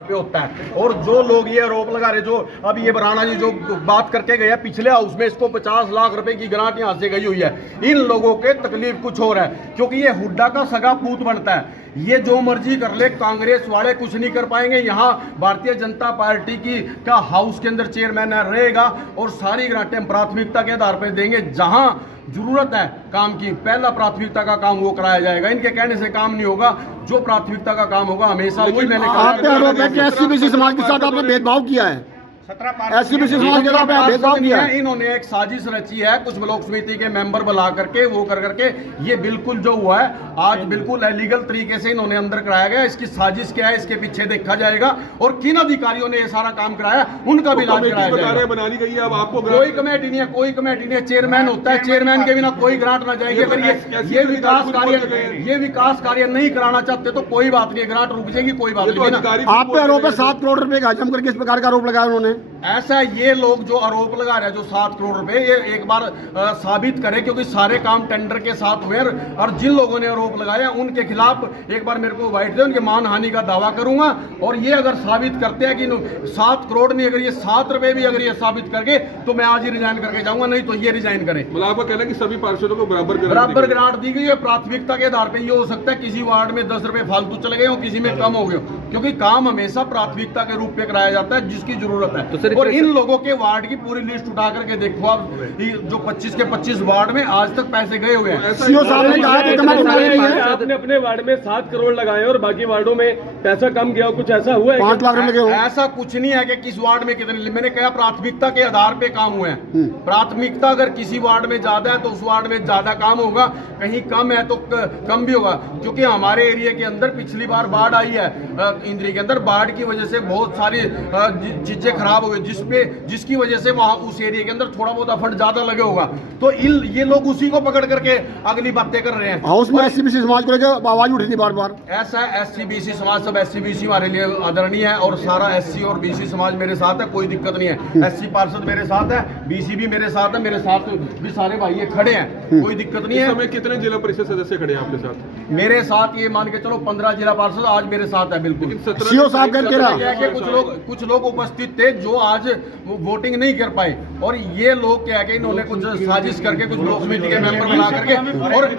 पे होता है। और जो लोग ये आरोप लगा रहे, जो अभी ये बराना जी जो बात करके गए पिछले हाउस में, इसको 50 लाख रुपए की ग्रांट यहाँ से गई हुई है। इन लोगों के तकलीफ कुछ और है, क्योंकि ये हुड्डा का सगा पूत बनता है। ये जो मर्जी कर ले, कांग्रेस वाले कुछ नहीं कर पाएंगे। यहाँ भारतीय जनता पार्टी की का हाउस के अंदर चेयरमैन रहेगा और सारी ग्रांटें प्राथमिकता के आधार पर देंगे। जहां जरूरत है काम की, पहला प्राथमिकता का काम वो कराया जाएगा। इनके कहने से काम नहीं होगा, जो प्राथमिकता का काम होगा हमेशा वही मैंने कहा। आपके आरोप है कि एससी-बीसी समाज के साथ आपने भेदभाव किया है। एससी-बीसी समाज के साथ भेदभाव किया है। इन्होंने एक साजिश रची है, कुछ ब्लॉक समिति के मेंबर बुला करके वो कर करके ये बिल्कुल जो हुआ है आज बिल्कुल इलीगल तरीके से इन्होंने अंदर कराया गया। इसकी साजिश क्या है, इसके पीछे देखा जाएगा और किन अधिकारियों ने ये सारा काम कराया उनका भी इलाज कराया जाएगा। बनानी गई है, अब आपको कोई कमेटी नहीं है, कोई कमेटी नहीं है। चेयरमैन होता है, चेयरमैन के बिना कोई ग्रांट ना जाएगी। अगर ये विकास कार्य नहीं कराना चाहते तो कोई बात नहीं, ग्रांट रुक जाएगी, कोई बात नहीं। आप पे आरोप है 7 करोड़ रुपए का हजम करके इस प्रकार का आरोप लगाया उन्होंने। ऐसा ये लोग जो आरोप लगा रहे हैं, जो 7 करोड़ रुपए, ये एक बार साबित करें, क्योंकि सारे काम टेंडर के साथ हुए और जिन लोगों ने आरोप लगाया उनके खिलाफ एक बार मेरे को वाइट दे, उनके मानहानि का दावा करूंगा। और ये अगर साबित करते हैं कि 7 करोड़ नहीं, अगर ये 7 रुपए भी अगर ये साबित करके तो मैं आज ही रिजाइन करके जाऊंगा, नहीं तो ये रिजाइन करें। मतलब आपका कहना है कि सभी पार्षदों को बराबर ग्रांट दी गई है। प्राथमिकता के आधार पर ये हो सकता है किसी वार्ड में 10 रुपए फालतू चले गए हो, किसी में कम हो गए, क्योंकि काम हमेशा प्राथमिकता के रूप में कराया जाता है जिसकी जरूरत है। और इन लोगों के वार्ड की पूरी लिस्ट उठा करके देखो आप, जो 25 के 25 वार्ड में आज तक पैसे गए हुए हैं। सीओ साहब ने कहा कि आपने अपने वार्ड में 7 करोड़ लगाए और बाकी वार्डों में पैसा कम गया, कुछ ऐसा हुआ है? 5 लाख रुपए गए। ऐसा कुछ नहीं है कि किस वार्ड में कितने, मैंने कहा प्राथमिकता के आधार पे काम हुए हैं। प्राथमिकता अगर किसी वार्ड में ज्यादा है तो उस वार्ड में ज्यादा काम होगा, कहीं कम है तो कम भी होगा। क्योंकि हमारे एरिया के अंदर पिछली बार बाढ़ आई है, इंद्री के अंदर बाढ़ की वजह से बहुत सारी चीजें खराब हो गई, जिसकी वजह से वहां उस एरिया के अंदर थोड़ा बहुत फंड ज्यादा लगे होगा। तो ये लोग उसी को पकड़ करके अगली बातें कर रहे हैं। हाउस में एससी-बीसी समाज को लेकर आवाज उठी थी बार बार। ऐसा एससी-बीसी समाज, सब एससी-बीसी हमारे लिए आदरणीय है और सारा एससी और बीसी समाज मेरे साथ है, कोई दिक्कत नहीं है। एससी पार्षद मेरे साथ है, बीसी भी मेरे साथ है, मेरे साथ भी सारे भाई खड़े हैं, कोई दिक्कत नहीं है। इस समय कितने जिला परिषद सदस्य खड़े हैं आपके साथ? मेरे साथ ये मान के चलो 15 जिला पार्षद आज मेरे साथ है। बिल्कुल सीओ साहब करके कुछ लोग उपस्थित थे जो आज वोटिंग नहीं कर पाए, और ये लोग क्या है, इन्होंने कुछ साजिश करके कुछ ब्लॉक समिति के मेंबर बना करके,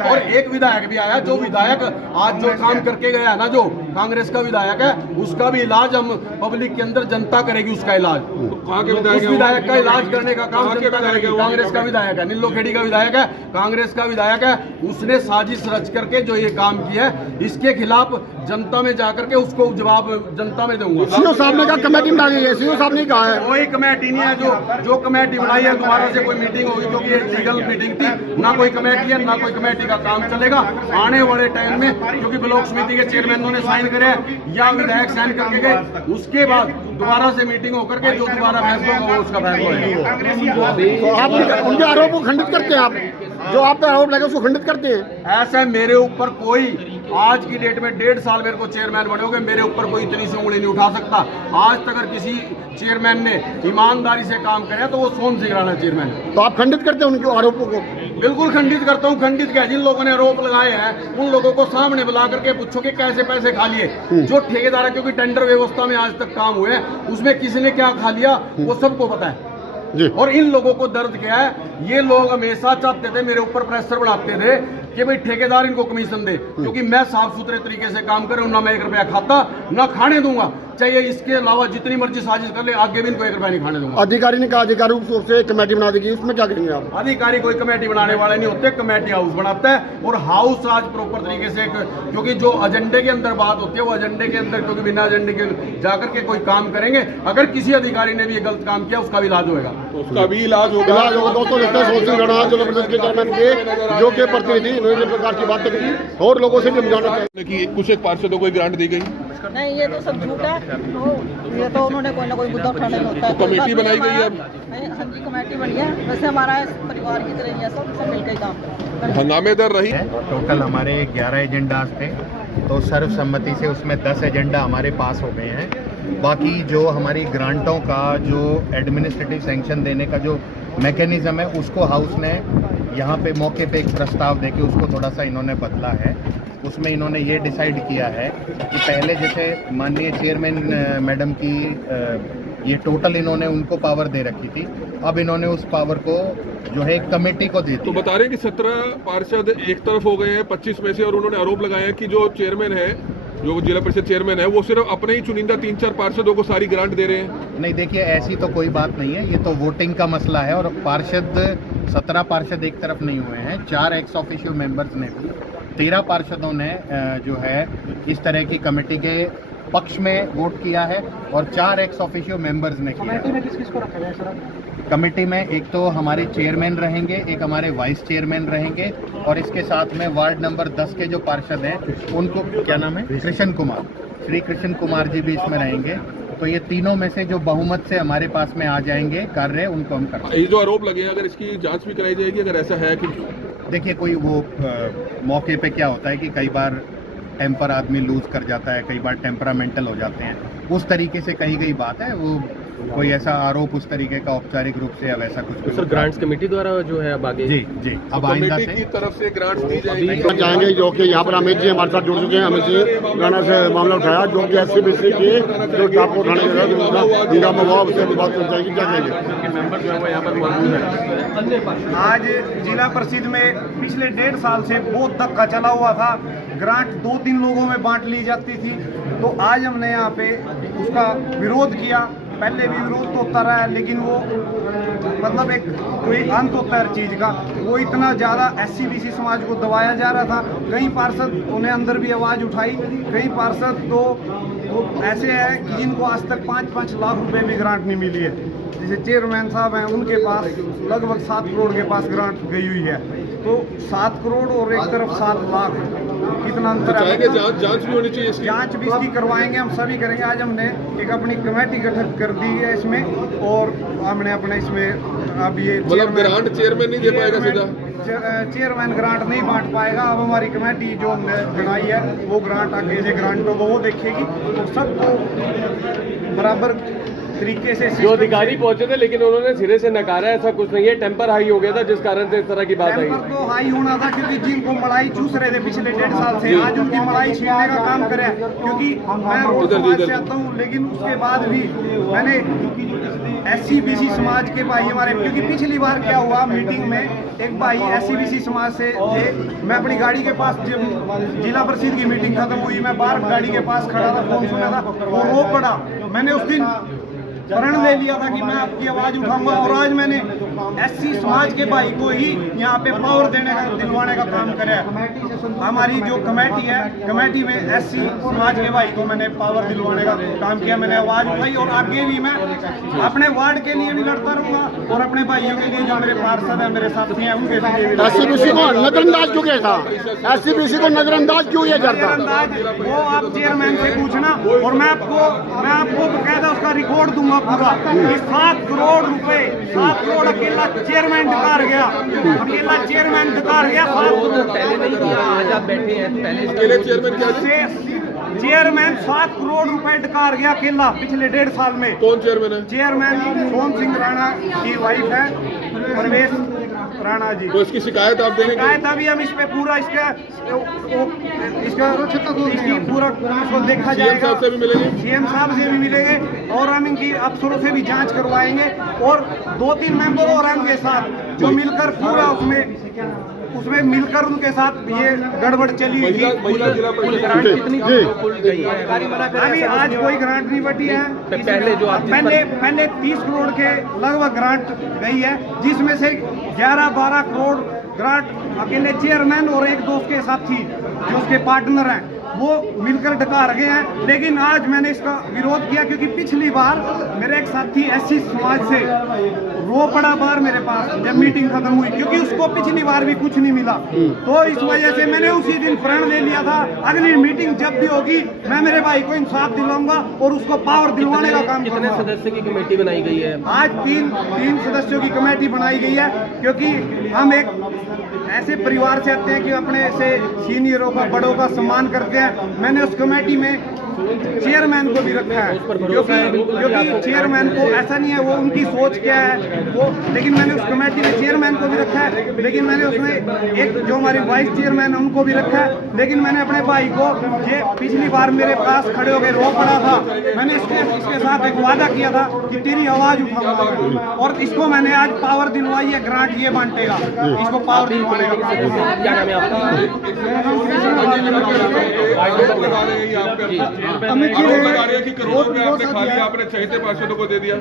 और एक विधायक भी आया, जो विधायक आज जो काम करके गया ना, जो कांग्रेस का विधायक है, उसका भी इलाज हम पब्लिक के अंदर जनता करेगी। उसका इलाज उस विधायक का इलाज करने का काम जनता करेगी। कांग्रेस का विधायक है, नीलोखेड़ी का विधायक है, कांग्रेस का विधायक है, उसने साजिश रच करके जो ये काम किया है, इसके खिलाफ जनता में जाकर के उसको जवाब जनता में दूंगा। सीओ साहब ने कहा कमेटी बना दी है, सीओ साहब ने कहा है कोई कमेटी नहीं है। जो कमेटी बनाई है दोबारा से कोई मीटिंग होगी, क्योंकि ये लीगल मीटिंग थी। ना कोई कमेटी है, ना कोई कमेटी का काम चलेगा आने वाले टाइम में, क्योंकि ब्लॉक समिति के चेयरमैनों ने साइन करे या विधायक साइन करके गए, उसके बाद दोबारा से मीटिंग होकर के जो दोबारा फैसला होगा उसका फैसला होगा। आप उनके आरोप को खंडित करते हैं, आप जो आप पे आरोप लगे उसको खंडित करते हैं। ऐसा मेरे ऊपर कोई आज की डेट में 1.5 साल मेरे को चेयरमैन बने हो गए, मेरे ऊपर कोई इतनी सी उंगली नहीं उठा सकता। आज तक अगर किसी चेयरमैन ने ईमानदारी से काम कराया तो वो सोन सिंगराना चेयरमैन। तो आप खंडित करते हैं उनके आरोपों को? बिल्कुल खंडित करता हूँ। खंडित क्या, जिन लोगों ने आरोप लगाए हैं उन लोगों को सामने बुला करके पूछो कि कैसे पैसे खा लिए। जो ठेकेदार है, क्योंकि टेंडर व्यवस्था में आज तक काम हुए हैं, उसमें किसी ने क्या खा लिया वो सबको पता है। और इन लोगों को दर्द क्या है, ये लोग हमेशा चाहते थे, मेरे ऊपर प्रेशर बढ़ाते थे कि भाई ठेकेदार इनको कमीशन दे, क्योंकि मैं साफ सुथरे तरीके से काम कर रहा हूं। ना मैं 1 रुपया खाता, ना खाने दूंगा, चाहे इसके अलावा जितनी मर्जी साजिश कर ले, आगे भी इनको 1 रुपया नहीं खाने दूंगा। अधिकारी ने कहा अधिकारी रूप से कमेटी बना देगी, उसमें क्या करेंगे आप? अधिकारी कोई कमेटी बनाने वाले नहीं होते, कमेटी हाउस बनाता है। और हाउस आज प्रॉपर तरीके से, क्योंकि जो एजेंडे के अंदर बात होती है वो एजेंडे के अंदर, क्योंकि बिना एजेंडे के जाकर के कोई काम करेंगे, अगर किसी अधिकारी ने भी गलत काम किया उसका भी इलाज होगा। उसका भी इलाज होगा। दोस्तों जिला परिषद के चेयरमैन के जो के प्रतिनिधि इन्होंने प्रकार की बातें की और लोगों से भी समझाना चाहिए कि कुछ एक पार्षदों को ग्रांट दी गई। नहीं, ये तो सब झूठ है। ये तो उन्होंने कोई ना कोई मुद्दा उठाने में होता है। तो कमेटी बनाई गई है। हाँ जी, कमेटी बनी है। वैसे हमारा परिवार की तरह ही है, सब मिलकर ही काम। हंगामेदार रही। टोटल हमारे 11 एजेंडाज थे, तो सर्वसम्मति से उसमें 10 एजेंडा हमारे पास हो गए हैं। बाकी जो हमारी ग्रांटों का जो एडमिनिस्ट्रेटिव सैंक्शन देने का जो मैकेनिज्म है, उसको हाउस ने यहाँ पे मौके पे एक प्रस्ताव देके उसको थोड़ा सा इन्होंने बदला है। उसमें इन्होंने ये डिसाइड किया है कि पहले जैसे माननीय चेयरमैन मैडम की ये टोटल इन्होंने उनको पावर दे रखी थी, अब इन्होंने उस पावर को जो है एक कमेटी को दे तो बता रहे हैं कि 17 पार्षद एक तरफ हो गए हैं 25 में से, और उन्होंने आरोप लगाया है कि जो चेयरमैन है, जो जिला परिषद चेयरमैन है, वो सिर्फ अपने ही चुनिंदा 3-4 पार्षदों को सारी ग्रांट दे रहे हैं। नहीं, देखिए ऐसी तो कोई बात नहीं है, ये तो वोटिंग का मसला है। और पार्षद 17 पार्षद एक तरफ नहीं हुए हैं, 4 एक्स ऑफिशियो मेंबर्स ने भी 13 पार्षदों ने जो है इस तरह की कमेटी के पक्ष में वोट किया है और 4 एक्स ऑफिशियो मेंबर्स ने किया है। कमेटी में किस किस को रखा गया है सर? कमेटी में एक तो हमारे चेयरमैन रहेंगे, एक हमारे वाइस चेयरमैन रहेंगे, और इसके साथ में वार्ड नंबर 10 के जो पार्षद हैं उनको क्या नाम है, कृष्ण कुमार, श्री कृष्ण कुमार जी भी इसमें रहेंगे। तो ये तीनों में से जो बहुमत से हमारे पास में आ जाएंगे कार्य, उनको हम करते हैं। ये जो आरोप लगे हैं, अगर इसकी जांच भी कराई जाएगी, अगर ऐसा है कि देखिए कोई वो मौके पे क्या होता है कि कई बार टेम्पर आदमी लूज कर जाता है, कई बार टेम्परामेंटल हो जाते हैं, उस तरीके से कही गई बात है। वो कोई ऐसा आरोप उस तरीके का औपचारिक रूप से अब ऐसा कुछ सर ग्रांट्स कमेटी द्वारा जो है अब आगे जी अब आइंदा कमेटी की से तरफ से ग्रांट्स दी जाएगी। चाहेंगे जो कि यहाँ पर अमित जी हमारे साथ जुड़ चुके हैं। अमित जी राणा से मामला उठाया जो कि SC-BC के जो टापू उठाने के बाद हंगामा हुआ, उससे भी बात चल जाएगी। क्या कहेंगे? मेंबर जो है वो यहाँ पर मौजूद है। आज जिला परिषद में पिछले 1.5 साल से बहुत धक्का चला हुआ था, ग्रांट 2-3 लोगों में बांट ली जाती थी। तो आज हमने यहाँ पे उसका विरोध किया। पहले भी विरोध तो होता रहा है, लेकिन वो मतलब एक कोई अंत होता है हर चीज़ का। वो इतना ज़्यादा SC-BC समाज को दबाया जा रहा था। कई पार्षद उन्हें अंदर भी आवाज़ उठाई, कई पार्षद तो ऐसे हैं कि जिनको आज तक 5-5 लाख रुपए भी ग्रांट नहीं मिली है। जैसे चेयरमैन साहब हैं, उनके पास लगभग 7 करोड़ के पास ग्रांट गई हुई है। तो 7 करोड़ और एक तरफ 7 लाख, कितना अंतर है। जांच भी होनी चाहिए इसकी। जांच भी इसकी करवाएंगे, हम सभी करेंगे। आज हमने एक अपनी कमेटी गठित कर दी है इसमें, और हमने अपने इसमें अब ये मतलब ग्रांट चेयरमैन नहीं दे पाएगा सीधा, चेयरमैन ग्रांट नहीं बांट पाएगा। अब हमारी कमेटी जो हमने बनाई है वो ग्रांट आगे से ग्रांटों को वो देखेगी और सबको बराबर तरीके से। जो अधिकारी पहुंचे थे लेकिन उन्होंने सिरे से नकारा, ऐसा कुछ नहीं है, टेम्पर हाई हो गया था जिस कारण से इस तरह की बात आई। टेम्पर तो हाई होना था क्योंकि जिनको मलाई चूस रहे थे पिछले 1.5 साल से, आज उनकी मलाई छीनने का काम करे। क्योंकि मैं रोड समाज से आता हूँ, लेकिन उसके बाद भी मैंने SC-BC समाज के भाई हमारे, क्योंकि पिछली बार क्या हुआ मीटिंग में, एक भाई SC-BC समाज से थे। मैं अपनी गाड़ी के पास, जब जिला परिषद की मीटिंग खत्म हुई, मैं बाहर गाड़ी के पास खड़ा था, फोन सुना था, वो रो पड़ा। मैंने उस दिन प्रण ले लिया था कि मैं आपकी आवाज़ उठाऊंगा, और आज मैंने SC समाज के भाई को ही यहाँ पे पावर देने का, दिलवाने का काम करा है। हमारी जो कमेटी है, कमेटी में SC समाज के भाई को मैंने पावर दिलवाने का काम किया, मैंने आवाज़ उठाई, और आगे भी मैं अपने वार्ड के लिए भी लड़ता रहूँगा और अपने भाइयों के लिए जो मेरे पार्षद हैं, मेरे साथी हैं, उनके लिए भी। SC-BC को नजरअंदाज क्यों किया था? SC-BC को नजरअंदाज क्यों किया जाता? नजरअंदाज वो आप चेयरमैन से पूछना, और मैं आपको बकायदा उसका रिकॉर्ड दूंगा पूरा। 7 करोड़ रुपए, 7 करोड़ अकेला चेयरमैन डकार गया, अकेला चेयरमैन डकार गया। 7 करोड़ पहले नहीं किया, आज आप बैठे हैं तो पहले अकेले चेयरमैन क्या चेयरमैन 7 करोड़ रुपए डकार गया अकेला पिछले 1.5 साल में। कौन चेयरमैन है? चेयरमैन सोम सिंह राणा की वाइफ है, परवेश राणा जी। तो इसकी शिकायत आप देंगे? शिकायत अभी हम इस पे पूरा इसकी पूरा इसको देखा जाएगा। CM साहब से भी मिलेंगे? CM साहब से भी मिलेंगे, और हम इनकी अफसरों से भी जांच करवाएंगे, और 2-3 मेंबर और उनके साथ जो मिलकर पूरा उसमें मिलकर उनके साथ ये गड़बड़ चली थी। महिला जिला परिषद अभी आज कोई ग्रांट नहीं बटी है। पहले 30 करोड़ के लगभग ग्रांट गई है, जिसमें से 11-12 करोड़ ग्रांट अकेले चेयरमैन और एक दोस्त के साथी जो उसके पार्टनर हैं वो मिलकर डका रखे हैं। लेकिन आज मैंने इसका विरोध किया क्योंकि पिछली बार मेरे एक साथी SC समाज से रो पड़ा बाहर मेरे पास जब मीटिंग खत्म हुई, क्योंकि उसको पिछली बार भी कुछ नहीं मिला। तो इस वजह से मैंने उसी दिन प्रण ले लिया था, अगली मीटिंग जब भी होगी मैं मेरे भाई को इंसाफ दिलाऊंगा और उसको पावर दिलवाने का काम करूंगा। कितने सदस्य की कमेटी बनाई गई है? आज 3 सदस्यों की कमेटी बनाई गई है, क्योंकि हम एक ऐसे परिवार से आते हैं कि अपने से सीनियरों का, बड़ों का सम्मान करते हैं। मैंने उस कमेटी में चेयरमैन को भी रखा है, क्योंकि चेयरमैन को ऐसा नहीं है वो उनकी सोच क्या है वो, लेकिन मैंने उस कमेटी में चेयरमैन को भी रखा है, लेकिन मैंने उसमें एक जो हमारे वाइस चेयरमैन है उनको भी रखा है, लेकिन मैंने अपने भाई को ये पिछली बार मेरे पास खड़े होकर रो पड़ा था, मैंने इसके साथ एक वादा किया था कि तेरी आवाज उठाऊंगा, और इसको मैंने आज पावर दिलवाई है, ग्रांट ये बांटेगा, इसको पावर दिलवाएगा। क्या नाम है आपका? आरोप लगा रहे हैं कि करोड़ों रुपए आपने खा लिया, आपने चहेते पार्षदों को दे दिया।